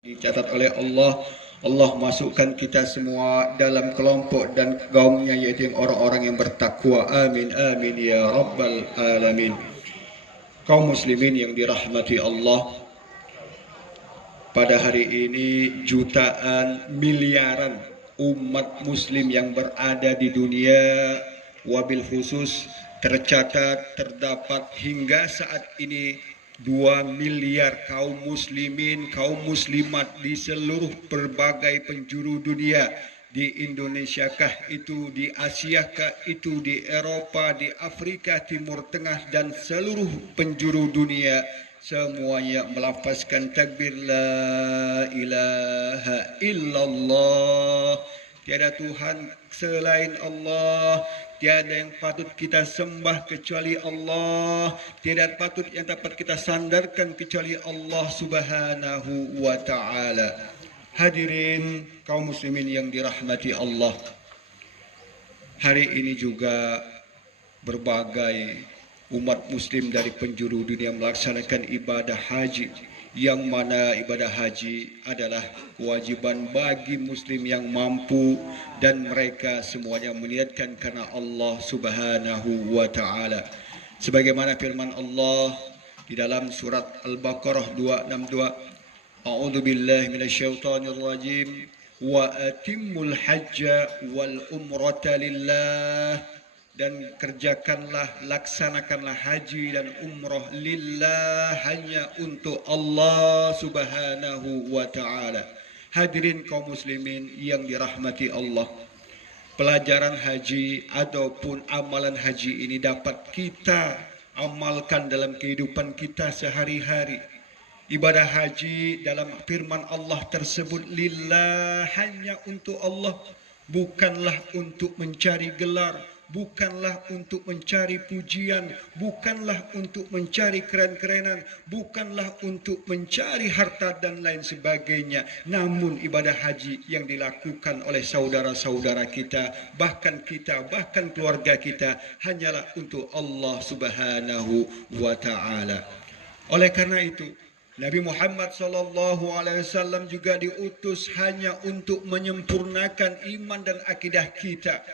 dicatat oleh Allah. Allah masukkan kita semua dalam kelompok dan kaumnya, yaitu orang-orang yang bertakwa. Amin amin ya rabbal alamin. Kaum muslimin yang dirahmati Allah, pada hari ini jutaan miliaran umat muslim yang berada di dunia, wabil khusus terdapat hingga saat ini 2 miliar kaum muslimin, kaum muslimat di seluruh berbagai penjuru dunia. Di Indonesia kah itu, di Asia kah itu, di Eropa, di Afrika, Timur Tengah, dan seluruh penjuru dunia. Semuanya melafazkan takbir la ilaha illallah. Tiada Tuhan selain Allah, tiada yang patut kita sembah kecuali Allah, tiada patut yang dapat kita sandarkan kecuali Allah subhanahu wa ta'ala. Hadirin kaum muslimin yang dirahmati Allah, hari ini juga berbagai umat muslim dari penjuru dunia melaksanakan ibadah haji, yang mana ibadah haji adalah kewajiban bagi muslim yang mampu, dan mereka semuanya meniatkan karena Allah subhanahu wa ta'ala. Sebagaimana firman Allah di dalam surat Al-Baqarah 262, A'udzu billahi minasyaitonir rajim, wa atimmul hajja wal umrata lillah, dan kerjakanlah, laksanakanlah haji dan umrah lillah, hanya untuk Allah subhanahu wa ta'ala. Hadirin kaum muslimin yang dirahmati Allah, pelajaran haji ataupun amalan haji ini dapat kita amalkan dalam kehidupan kita sehari-hari. Ibadah haji dalam firman Allah tersebut lillah, hanya untuk Allah, bukanlah untuk mencari gelar, bukanlah untuk mencari pujian, bukanlah untuk mencari keren-kerenan, bukanlah untuk mencari harta dan lain sebagainya. Namun ibadah haji yang dilakukan oleh saudara-saudara kita, bahkan keluarga kita, hanyalah untuk Allah subhanahu wa ta'ala. Oleh karena itu, Nabi Muhammad SAW juga diutus hanya untuk menyempurnakan iman dan akidah kita.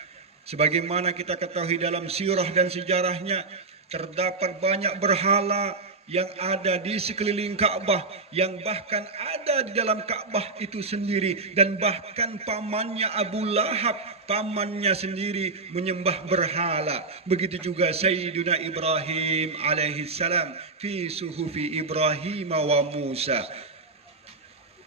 Sebagaimana kita ketahui dalam sirah dan sejarahnya, terdapat banyak berhala yang ada di sekeliling Ka'bah, yang bahkan ada di dalam Ka'bah itu sendiri, dan bahkan pamannya Abu Lahab, pamannya sendiri menyembah berhala. Begitu juga Sayyiduna Ibrahim alaihissalam fi suhufi Ibrahim wa Musa.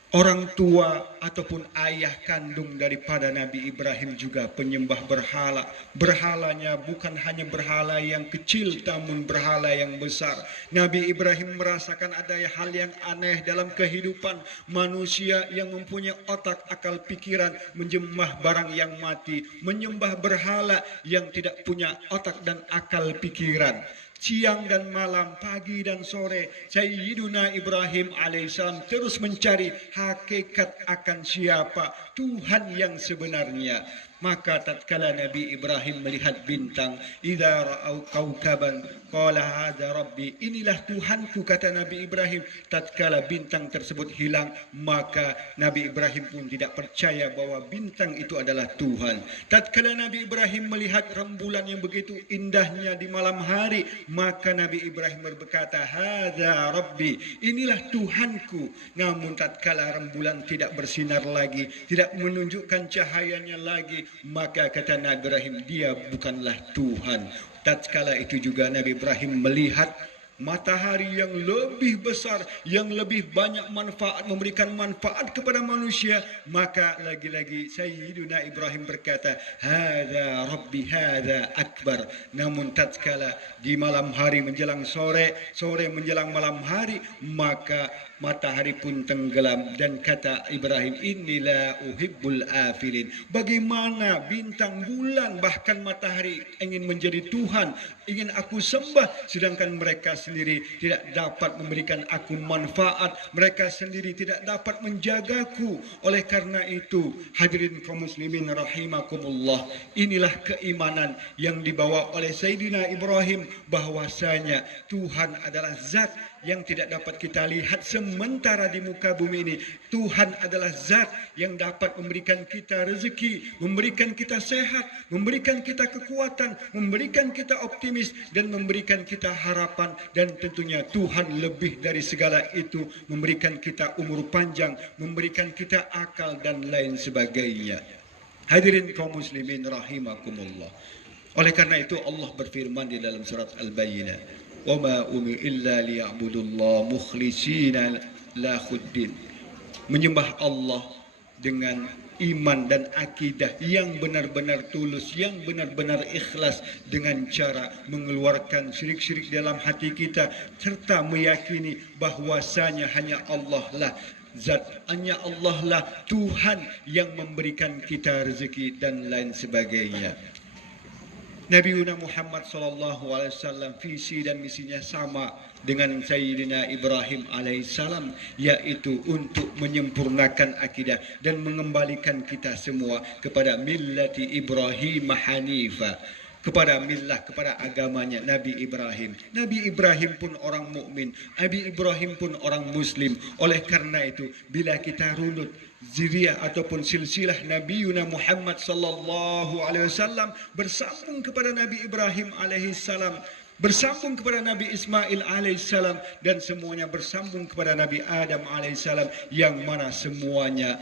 Orang tua ataupun ayah kandung daripada Nabi Ibrahim juga penyembah berhala. Berhalanya bukan hanya berhala yang kecil, namun berhala yang besar. Nabi Ibrahim merasakan ada hal yang aneh dalam kehidupan manusia yang mempunyai otak, akal, pikiran, menyembah barang yang mati, menyembah berhala yang tidak punya otak dan akal pikiran. Siang dan malam, pagi dan sore, Sayyiduna Ibrahim alaihissalam terus mencari hakikat akan siapa Tuhan yang sebenarnya. Maka tatkala Nabi Ibrahim melihat bintang, idza ra'au kaukaban qala hadza rabbi, inilah Tuhanku, kata Nabi Ibrahim. Tatkala bintang tersebut hilang, maka Nabi Ibrahim pun tidak percaya bahwa bintang itu adalah Tuhan. Tatkala Nabi Ibrahim melihat rembulan yang begitu indahnya di malam hari, maka Nabi Ibrahim berkata, hadza rabbi, inilah Tuhanku. Namun tatkala rembulan tidak bersinar lagi, tidak menunjukkan cahayanya lagi, maka kata Nabi Ibrahim, dia bukanlah Tuhan. Tatkala itu juga Nabi Ibrahim melihat matahari yang lebih besar, yang lebih banyak manfaat, memberikan manfaat kepada manusia, maka lagi-lagi Sayyiduna Ibrahim berkata, hadza rabbi hadza akbar. Namun tatkala di malam hari menjelang sore, sore menjelang malam hari, maka matahari pun tenggelam, dan kata Ibrahim, inilah uhibbul afilin. Bagaimana bintang, bulan, bahkan matahari ingin menjadi Tuhan, ingin aku sembah, sedangkan mereka sendiri tidak dapat memberikan aku manfaat, mereka sendiri tidak dapat menjagaku. Oleh karena itu, hadirin kaum muslimin rahimakumullah, inilah keimanan yang dibawa oleh Sayyidina Ibrahim, bahwasanya Tuhan adalah zat yang tidak dapat kita lihat sementara di muka bumi ini. Tuhan adalah zat yang dapat memberikan kita rezeki, memberikan kita sehat, memberikan kita kekuatan, memberikan kita optimis, dan memberikan kita harapan. Dan tentunya Tuhan lebih dari segala itu memberikan kita umur panjang, memberikan kita akal dan lain sebagainya. Hadirin kaum muslimin rahimakumullah. Oleh karena itu Allah berfirman di dalam surat Al-Bayyinah, "Wa ma umiru illa liya'budullaha mukhlishina lahuddin." Menyembah Allah dengan iman dan akidah yang benar-benar tulus, yang benar-benar ikhlas, dengan cara mengeluarkan syirik-syirik dalam hati kita serta meyakini bahwasanya hanya Allah lah zat, hanya Allah lah Tuhan yang memberikan kita rezeki dan lain sebagainya. Nabi Muhammad SAW visi dan misinya sama dengan Sayyidina Ibrahim alaihissalam, yaitu untuk menyempurnakan akidah dan mengembalikan kita semua kepada millati Ibrahim Hanifa, kepada millah, kepada agamanya Nabi Ibrahim. Nabi Ibrahim pun orang mukmin, Nabi Ibrahim pun orang muslim. Oleh karena itu, bila kita runut zuriyah ataupun silsilah Nabi Muhammad sallallahu alaihi wasallam bersambung kepada Nabi Ibrahim alaihi salam, bersambung kepada Nabi Ismail alaihissalam, dan semuanya bersambung kepada Nabi Adam alaihissalam, yang mana semuanya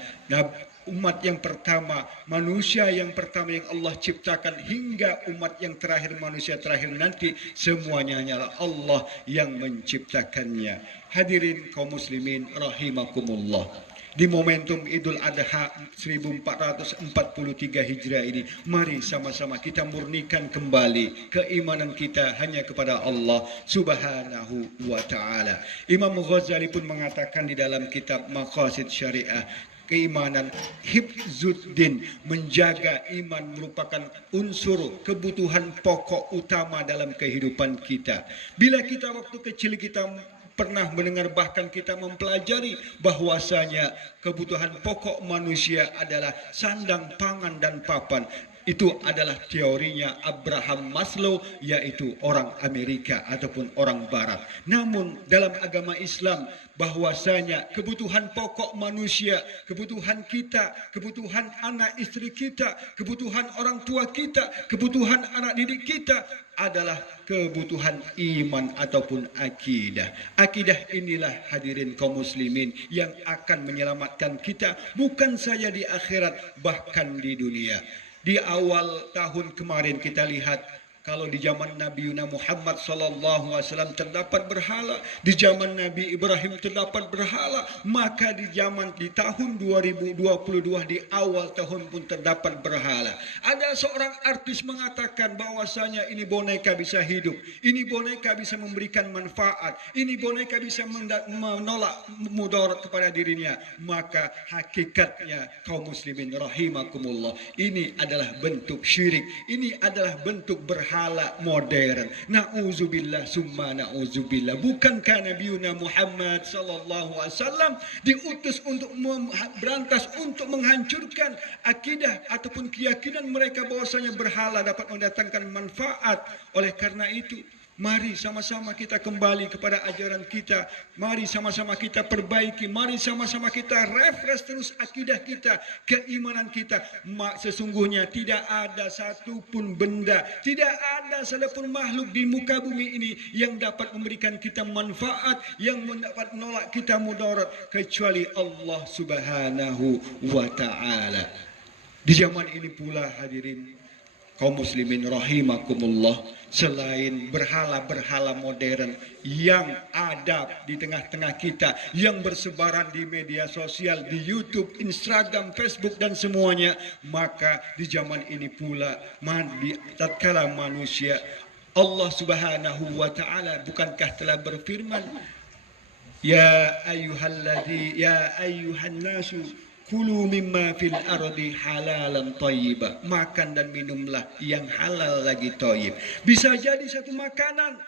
umat yang pertama, manusia yang pertama yang Allah ciptakan hingga umat yang terakhir, manusia terakhir nanti, semuanya hanyalah Allah yang menciptakannya. Hadirin kaum muslimin rahimakumullah. Di momentum Idul Adha 1443 Hijriah ini, mari sama-sama kita murnikan kembali keimanan kita hanya kepada Allah Subhanahu wa Ta'ala. Imam Ghazali pun mengatakan di dalam kitab Maqasid Syariah, keimanan hifzuddin, menjaga iman merupakan unsur kebutuhan pokok utama dalam kehidupan kita. Bila kita waktu kecil kita pernah mendengar, bahkan kita mempelajari bahwasanya kebutuhan pokok manusia adalah sandang, pangan, dan papan. Itu adalah teorinya Abraham Maslow, yaitu orang Amerika ataupun orang Barat. Namun dalam agama Islam, bahwasanya kebutuhan pokok manusia, kebutuhan kita, kebutuhan anak istri kita, kebutuhan orang tua kita, kebutuhan anak didik kita adalah kebutuhan iman ataupun akidah. Akidah inilah, hadirin kaum muslimin, yang akan menyelamatkan kita bukan saja di akhirat, bahkan di dunia. Di awal tahun kemarin kita lihat, kalau di zaman Nabi Muhammad SAW terdapat berhala, di zaman Nabi Ibrahim terdapat berhala, maka di tahun 2022 di awal tahun pun terdapat berhala. Ada seorang artis mengatakan bahwasanya ini boneka bisa hidup, ini boneka bisa memberikan manfaat, ini boneka bisa menolak mudarat kepada dirinya. Maka hakikatnya kaum muslimin rahimakumullah, ini adalah bentuk syirik, ini adalah bentuk berhala modern. Na'udzubillah summa na'udzubillah. Bukankah Nabi Muhammad sallallahu alaihi wasallam diutus untuk berantas, untuk menghancurkan akidah ataupun keyakinan mereka bahwasanya berhala dapat mendatangkan manfaat? Oleh karena itu, mari sama-sama kita kembali kepada ajaran kita. Mari sama-sama kita perbaiki. Mari sama-sama kita refresh terus akidah kita, keimanan kita. Sesungguhnya tidak ada satupun benda, tidak ada satupun makhluk di muka bumi ini yang dapat memberikan kita manfaat, yang dapat menolak kita mudarat, kecuali Allah Subhanahu wa Ta'ala. Di zaman ini pula, hadirin kaum muslimin rahimakumullah, selain berhala-berhala modern yang ada di tengah-tengah kita, yang bersebaran di media sosial, di YouTube, Instagram, Facebook, dan semuanya, maka di zaman ini pula, tatkala manusia, Allah Subhanahu wa Ta'ala bukankah telah berfirman, ya ayyuhan nasu kulu mimma fil ardi halalan thayyiba. Makan dan minumlah yang halal lagi thayyib. Bisa jadi satu makanan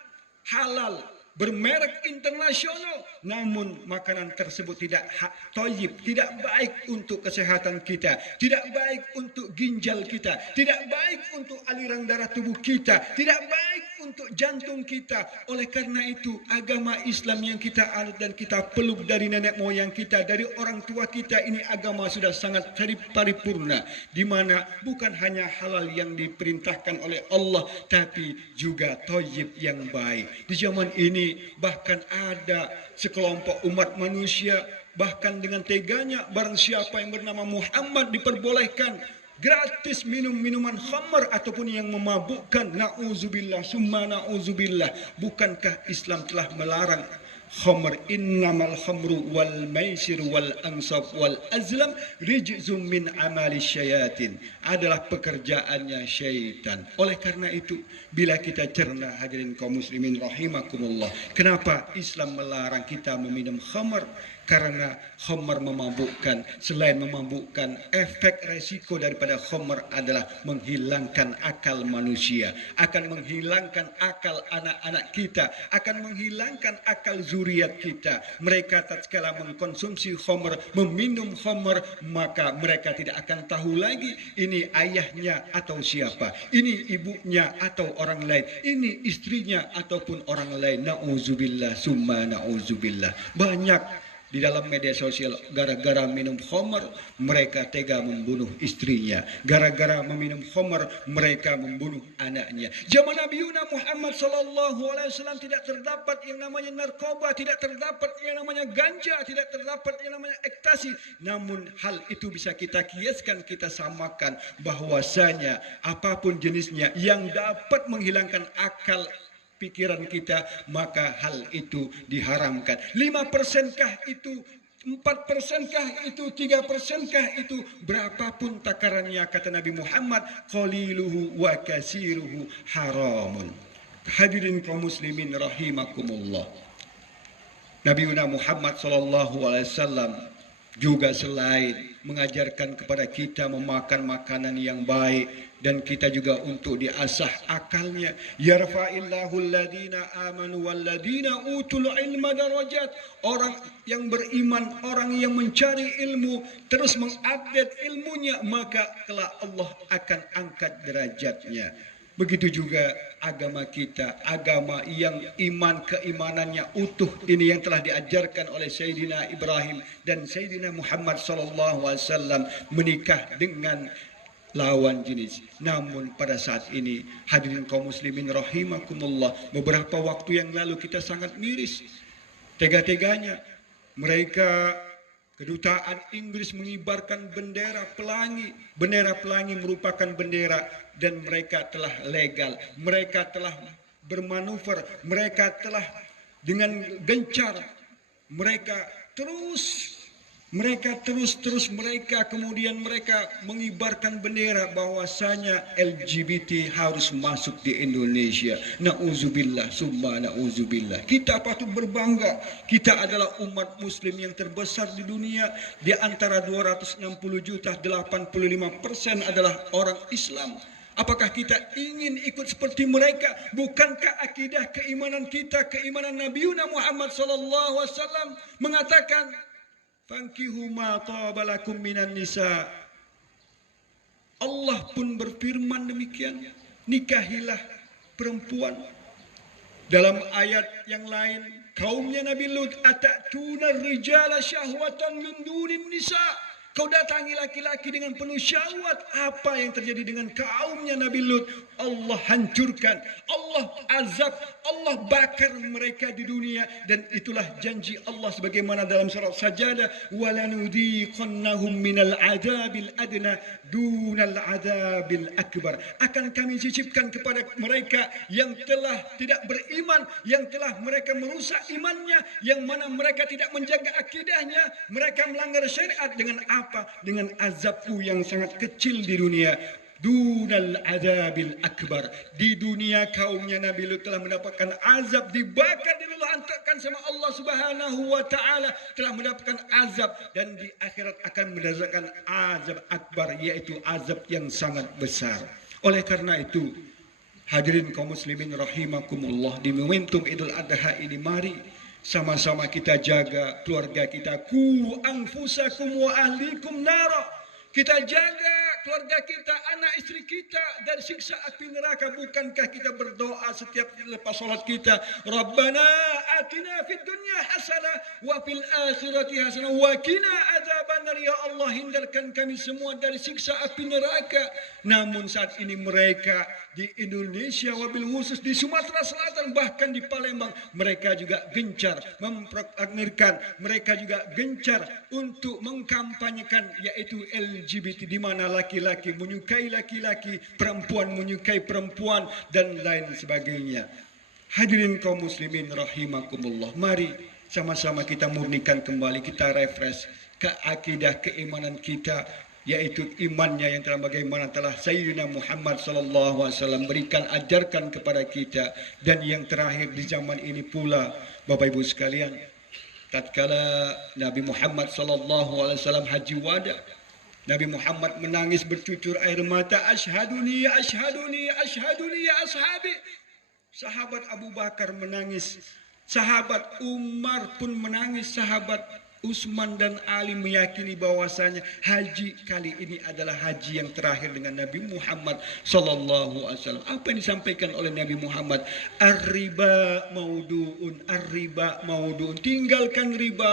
halal bermerek internasional, namun makanan tersebut tidak thayyib, tidak baik untuk kesehatan kita, tidak baik untuk ginjal kita, tidak baik untuk aliran darah tubuh kita, tidak baik untuk jantung kita. Oleh karena itu, agama Islam yang kita anut dan kita peluk dari nenek moyang kita, dari orang tua kita, ini agama sudah sangat paripurna, di mana bukan hanya halal yang diperintahkan oleh Allah, tapi juga thayyib yang baik. Di zaman ini bahkan ada sekelompok umat manusia, bahkan dengan teganya barang siapa yang bernama Muhammad diperbolehkan gratis minum minuman khamr ataupun yang memabukkan. Na'udzubillah summa na'udzubillah. Bukankah Islam telah melarang khamr? Innamal khamru wal maisir wal ansab wal azlam rijzum min amali syayatin. Adalah pekerjaannya syaitan. Oleh karena itu, bila kita cerna hadirin kaum muslimin rahimakumullah, kenapa Islam melarang kita meminum khamr? Karena khamr memabukkan. Selain memabukkan, efek resiko daripada khamr adalah menghilangkan akal manusia, akan menghilangkan akal anak-anak kita, akan menghilangkan akal zuriat kita. Mereka tatkala mengkonsumsi khamr, meminum khamr, maka mereka tidak akan tahu lagi ini ayahnya atau siapa, ini ibunya atau orang lain, ini istrinya ataupun orang lain. Na'udzubillah summa na'udzubillah. Banyak di dalam media sosial, gara-gara minum khamr mereka tega membunuh istrinya, gara-gara meminum khamr mereka membunuh anaknya. Zaman Nabi Muhammad SAW tidak terdapat yang namanya narkoba, tidak terdapat yang namanya ganja, tidak terdapat yang namanya ekstasi. Namun hal itu bisa kita kiaskan, kita samakan bahwasanya apapun jenisnya yang dapat menghilangkan akal pikiran kita, maka hal itu diharamkan. 5%kah itu, 4%kah itu, 3%kah itu, berapapun takarannya, kata Nabi Muhammad, qaliluhu wa kasiruhu haramun. Hadirin kaum muslimin rahimakumullah. Nabi Muhammad SAW juga selain mengajarkan kepada kita memakan makanan yang baik, dan kita juga untuk diasah akalnya. Yarfa'illahu alladhina amanu walladhina utul ilma darajat. Orang yang beriman, orang yang mencari ilmu, terus mengupdate ilmunya, maka kelak Allah akan angkat derajatnya. Begitu juga agama kita, agama yang iman keimanannya utuh, ini yang telah diajarkan oleh Sayyidina Ibrahim dan Sayyidina Muhammad SAW, menikah dengan lawan jenis. Namun pada saat ini, hadirin kaum muslimin rahimakumullah, beberapa waktu yang lalu kita sangat miris. Tega-teganya mereka, kedutaan Inggris mengibarkan bendera pelangi. Bendera pelangi merupakan bendera, dan mereka telah legal, mereka telah bermanuver, mereka telah dengan gencar, mereka terus kemudian mereka mengibarkan bendera bahwasanya LGBT harus masuk di Indonesia. Na'udzubillah summa na'udzubillah. Kita patut berbangga, kita adalah umat muslim yang terbesar di dunia. Di antara 260 juta, 85% adalah orang Islam. Apakah kita ingin ikut seperti mereka? Bukankah akidah keimanan kita, keimanan Nabi Muhammad SAW mengatakan, fankihu ma tabalakum minan nisa. Allah pun berfirman demikian, nikahilah perempuan. Dalam ayat yang lain, kaumnya Nabi Lut, atatuna rijala syahwatan min dunin nisa. Kau datangi laki-laki dengan penuh syahwat. Apa yang terjadi dengan kaumnya Nabi Lut? Allah hancurkan, Allah azab, Allah bakar mereka di dunia. Dan itulah janji Allah sebagaimana dalam surat Sajadah, walanudhiqannahum minal adabil adna dunal adabil akbar. Akan kami cicipkan kepada mereka yang telah tidak beriman, yang telah mereka merusak imannya, yang mana mereka tidak menjaga akidahnya, mereka melanggar syariat. Dengan apa? Dengan azabku yang sangat kecil di dunia. Dunal adabil akbar. Di dunia kaumnya Nabi Lut telah mendapatkan azab, dibakar, diluluhantakan sama Allah Subhanahu wa taala, telah mendapatkan azab, dan di akhirat akan mendapatkan azab akbar, yaitu azab yang sangat besar. Oleh karena itu, hadirin kaum muslimin rahimakumullah, di momentum Idul Adha ini, mari sama-sama kita jaga keluarga kita. Ku anfusakum wa ahlikum nara. Kita jaga keluarga kita, anak istri kita dari siksa api neraka. Bukankah kita berdoa setiap lepas sholat kita, Rabbana atina fid dunya hasanah wa fil akhirati hasanah wa qina adzabannar. Ya Allah, hindarkan kami semua dari siksa api neraka. Namun saat ini mereka di Indonesia, wabil khusus di Sumatera Selatan, bahkan di Palembang, mereka juga gencar memproklamirkan, mereka juga gencar untuk mengkampanyekan yaitu LGBT, di mana laki-laki menyukai laki-laki, perempuan menyukai perempuan dan lain sebagainya. Hadirin kaum muslimin rahimakumullah, mari sama-sama kita murnikan kembali, kita refresh ke akidah keimanan kita, yaitu imannya yang telah bagaimana telah Sayyidina Muhammad SAW berikan, ajarkan kepada kita. Dan yang terakhir di zaman ini pula, Bapak Ibu sekalian, tatkala Nabi Muhammad SAW haji wada, Nabi Muhammad menangis bercucur air mata, asyhaduni, asyhaduni, asyhaduni ya ashabi. Sahabat Abu Bakar menangis, sahabat Umar pun menangis, sahabat Utsman dan Ali meyakini bahwasanya haji kali ini adalah haji yang terakhir dengan Nabi Muhammad sallallahu alaihi wasallam. Apa yang disampaikan oleh Nabi Muhammad? Ar-riba mauduun, ar-riba mauduun. Tinggalkan riba,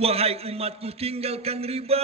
wahai umatku, tinggalkan riba.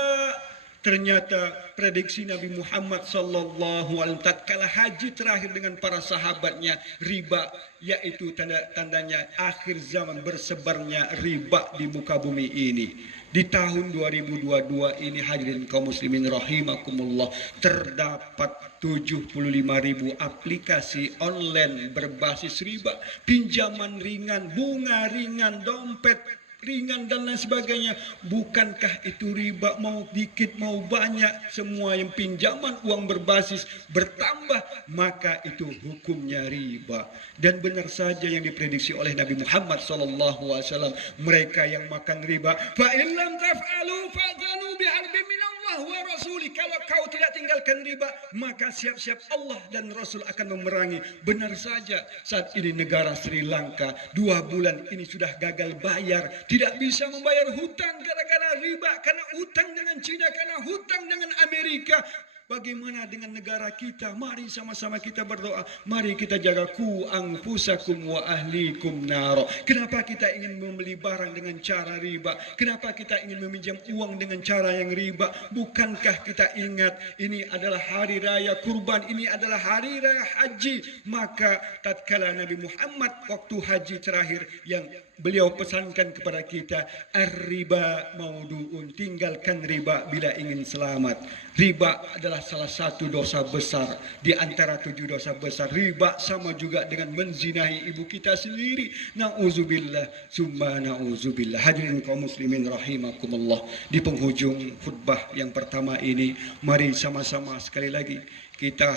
Ternyata prediksi Nabi Muhammad sallallahu alaihi wasallam tatkala haji terakhir dengan para sahabatnya, riba, yaitu tanda-tandanya akhir zaman, bersebarnya riba di muka bumi ini. Di tahun 2022 ini, hadirin kaum muslimin rahimakumullah, terdapat 75.000 aplikasi online berbasis riba, pinjaman ringan, bunga ringan, dompet ringan dan lain sebagainya. Bukankah itu riba? Mau dikit mau banyak, semua yang pinjaman uang berbasis bertambah, maka itu hukumnya riba. Dan benar saja yang diprediksi oleh Nabi Muhammad SAW, mereka yang makan riba, fa in lam taf'alu fa'dhanu biharbin minallah wa rasuli. Kalau kau tidak tinggalkan riba, maka siap-siap Allah dan Rasul akan memerangi. Benar saja, saat ini negara Sri Lanka 2 bulan ini sudah gagal bayar, tidak bisa membayar hutang gara-gara riba, karena hutang dengan Cina, karena hutang dengan Amerika. Bagaimana dengan negara kita? Mari sama-sama kita berdoa. Mari kita jaga ku anfusakum wa ahlikum naro. Kenapa kita ingin membeli barang dengan cara riba? Kenapa kita ingin meminjam uang dengan cara yang riba? Bukankah kita ingat ini adalah hari raya kurban, ini adalah hari raya haji? Maka tatkala Nabi Muhammad waktu haji terakhir yang beliau pesankan kepada kita, ar-riba mauduun, tinggalkan riba bila ingin selamat. Riba adalah salah satu dosa besar di antara 7 dosa besar. Riba sama juga dengan menzinahi ibu kita sendiri. Nauzubillah, summa nauzubillah. Hadirin kaum muslimin rahimakumullah, di penghujung khutbah yang pertama ini, mari sama-sama sekali lagi kita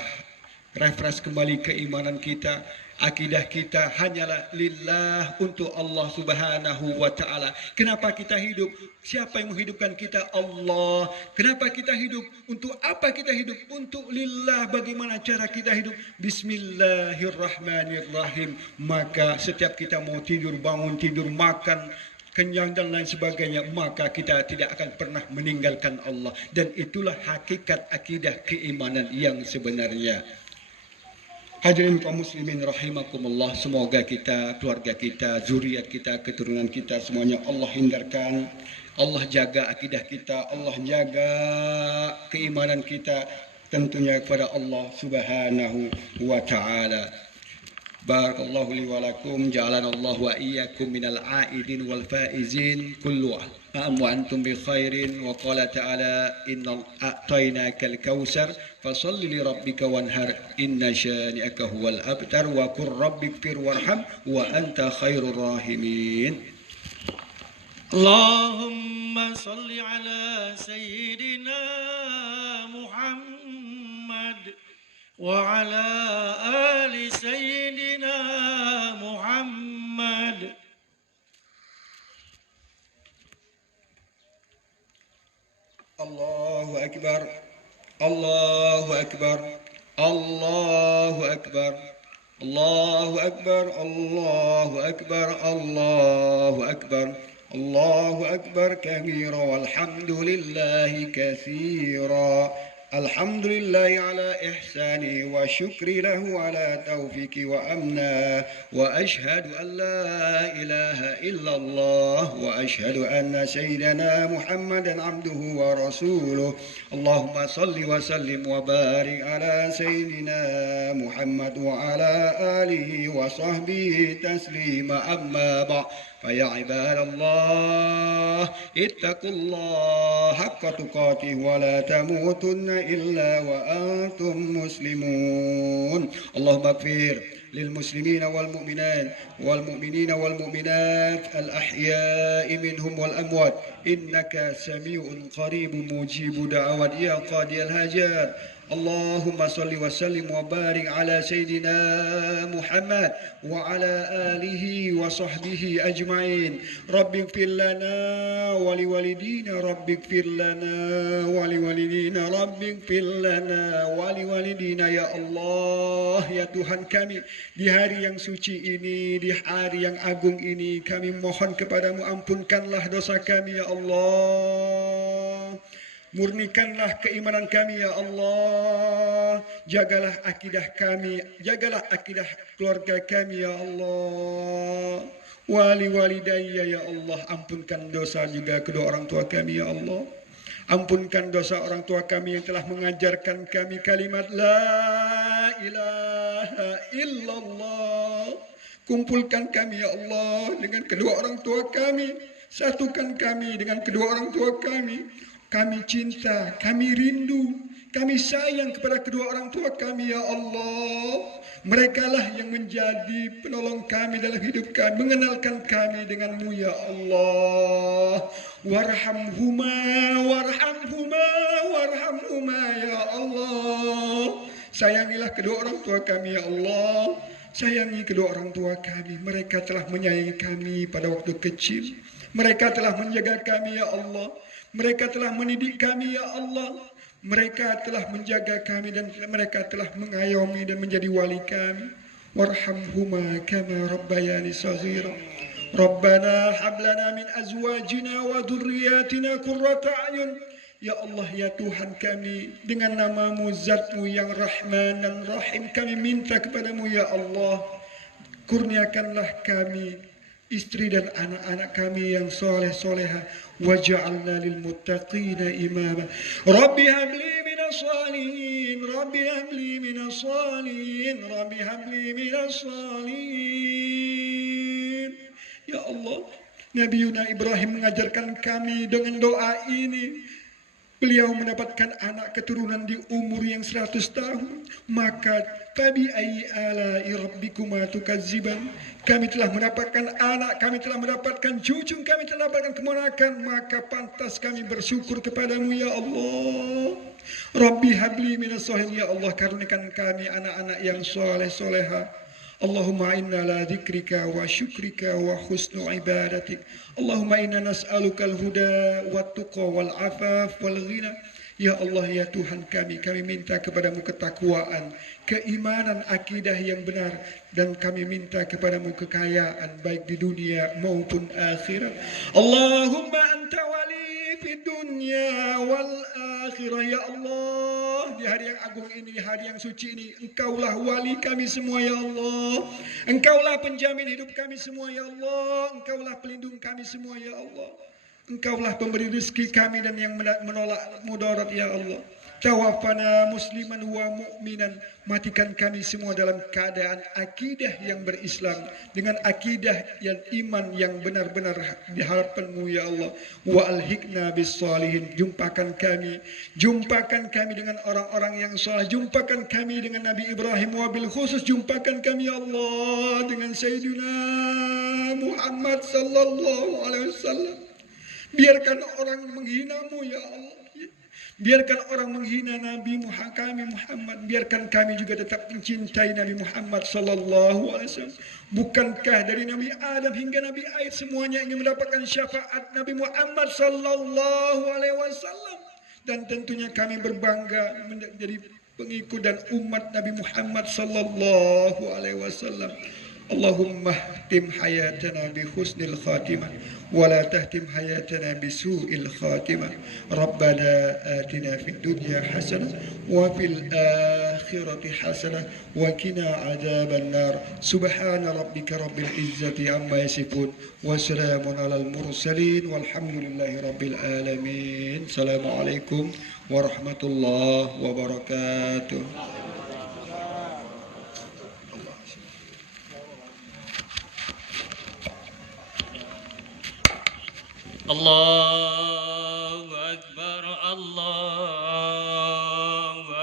refresh kembali keimanan kita. Akidah kita hanyalah lillah, untuk Allah subhanahu wa ta'ala. Kenapa kita hidup? Siapa yang menghidupkan kita? Allah. Kenapa kita hidup? Untuk apa kita hidup? Untuk lillah. Bagaimana cara kita hidup? Bismillahirrahmanirrahim. Maka setiap kita mau tidur, bangun tidur, makan, kenyang dan lain sebagainya, maka kita tidak akan pernah meninggalkan Allah. Dan itulah hakikat akidah keimanan yang sebenarnya. Hadirin kaum muslimin rahimakumullah, semoga kita, keluarga kita, zuriat kita, keturunan kita semuanya Allah hindarkan, Allah jaga akidah kita, Allah jaga keimanan kita, tentunya kepada Allah subhanahu wa ta'ala. Barakallahu li wa lakum, ja'alanallahu wa iyyakum minal aidin wal faizin, kullu am wa antum bi khairin. Wa qala ta'ala, inna a'tainakal kautsar fasalli li rabbika wanhar, inna syani'aka huwal abtar, wa qur rabbighfir warham wa anta khairur rahimin. Allahumma salli ala sayyidina Muhammad wa ala ali sayyidina Muhammad. Allahu akbar, Allahu akbar, Allahu akbar, Allahu akbar, Allahu akbar, Allahu akbar, Allahu akbar kabira, walhamdulillahi katsira. الحمد لله على إحسانه وشكري له على توفيقي وأمنا وأشهد أن لا إله إلا الله وأشهد أن سيدنا محمدا عبده ورسوله اللهم صل وسلم وبارك على سيدنا محمد وعلى آله وصحبه تسليما أما بعد فيا عباد الله اتقوا الله حق تقاته ولا تموتن إلا وأنتم مسلمون اللهم اغفر للمسلمين والمؤمنين والمؤمنات الأحياء منهم والأموات إنك سميع قريب مجيب دعوات يا قاضي الحاجات اللهم صل وسلم وبارك على سيدنا محمد وعلى آله وصحبه أجمعين رب اغفر لنا ولوالدينا رب اغفر لنا ولوالدينا رب اغفir lana waliwalidina ya Allah ya Tuhan kami di hari yang suci ini di hari yang agung ini kami mohon kepadamu ampunkanlah dosa kami ya Allah. Murnikanlah keimanan kami ya Allah. Jagalah akidah kami, jagalah akidah keluarga kami ya Allah. Wali walidayya ya Allah, ampunkan dosa juga kedua orang tua kami ya Allah. Ampunkan dosa orang tua kami yang telah mengajarkan kami kalimat la ilaha illallah. Kumpulkan kami ya Allah dengan kedua orang tua kami. Satukan kami dengan kedua orang tua kami. Kami cinta, kami rindu, kami sayang kepada kedua orang tua kami ya Allah. Mereka lah yang menjadi penolong kami dalam hidup kami, mengenalkan kami denganmu ya Allah. Warhamhuma, warhamhuma, warhamhuma ya Allah. Sayangilah kedua orang tua kami ya Allah. Sayangi kedua orang tua kami. Mereka telah menyayangi kami pada waktu kecil. Mereka telah menjaga kami ya Allah. Mereka telah mendidik kami ya Allah. Mereka telah menjaga kami dan mereka telah mengayomi dan menjadi wali kami. Warhamhuma kama rabbayani saghira. Rabbana hab lana min azwajina wa dhurriyyatina qurrata a'yun. Ya Allah ya Tuhan kami, dengan namamu zatmu yang Rahman dan Rahim kami minta kepadamu ya Allah. Kurniakanlah kami istri dan anak-anak kami yang soleh-soleha. Waj'alna lil muttaqina imama. Rabbi habli minas salihin, Rabbi habli minas salihin, Rabbi habli minas salihin. Ya Allah, Nabi Yuna Ibrahim mengajarkan kami dengan doa ini. Beliau mendapatkan anak keturunan di umur yang 100 tahun. Maka tabi ayyi ala'i rabbikuma tukazziban. Kami telah mendapatkan anak, kami telah mendapatkan cucu, kami telah mendapatkan keponakan. Maka pantas kami bersyukur kepadamu ya Allah. Rabbi habli minas solihin ya Allah, karuniakan kami anak-anak yang soleh-soleha. Allahumma inna la dzikrika wa syukrika wa husnu ibadatik. Allahumma inna nas'aluka al-huda wa tuqa wal afaf wal ghina. Ya Allah ya Tuhan kami minta kepadamu ketakwaan, keimanan, akidah yang benar, dan kami minta kepadamu kekayaan baik di dunia maupun akhirat. Allahumma anta wali fid dunya wal akhirah ya Allah. Di hari yang agung ini, hari yang suci ini, Engkaulah wali kami semua ya Allah. Engkaulah penjamin hidup kami semua ya Allah. Engkaulah pelindung kami semua ya Allah. Engkaulah pemberi rezeki kami dan yang menolak mudarat ya Allah. Tawaffana musliman wa mu'minan. Matikan kami semua dalam keadaan akidah yang berislam, dengan akidah yang iman yang benar-benar di hadapan-Mu ya Allah. Wa alhiqna bis salihin. Jumpakan kami dengan orang-orang yang saleh. Jumpakan kami dengan Nabi Ibrahim, wabil khusus jumpakan kami ya Allah dengan Sayyidina Muhammad sallallahu alaihi wasallam. Biarkan orang menghina-Mu ya Allah. Biarkan orang menghina Nabi Muhammad. Biarkan kami juga tetap mencintai Nabi Muhammad sallallahu alaihi wasallam. Bukankah dari Nabi Adam hingga Nabi Aid semuanya ingin mendapatkan syafaat Nabi Muhammad sallallahu alaihi wasallam? Dan tentunya kami berbangga menjadi pengikut dan umat Nabi Muhammad sallallahu alaihi wasallam. اللهم اختم حياتنا بحسن الخاتمة ولا تختم حياتنا بسوء الخاتمة. ربنا آتنا في الدنيا حسنة وفي الآخرة حسنة وقنا عذاب النار. سبحان ربك رب العزة عما يصفون وسلام على المرسلين والحمد لله رب العالمين. السلام عليكم ورحمة الله وبركاته. الله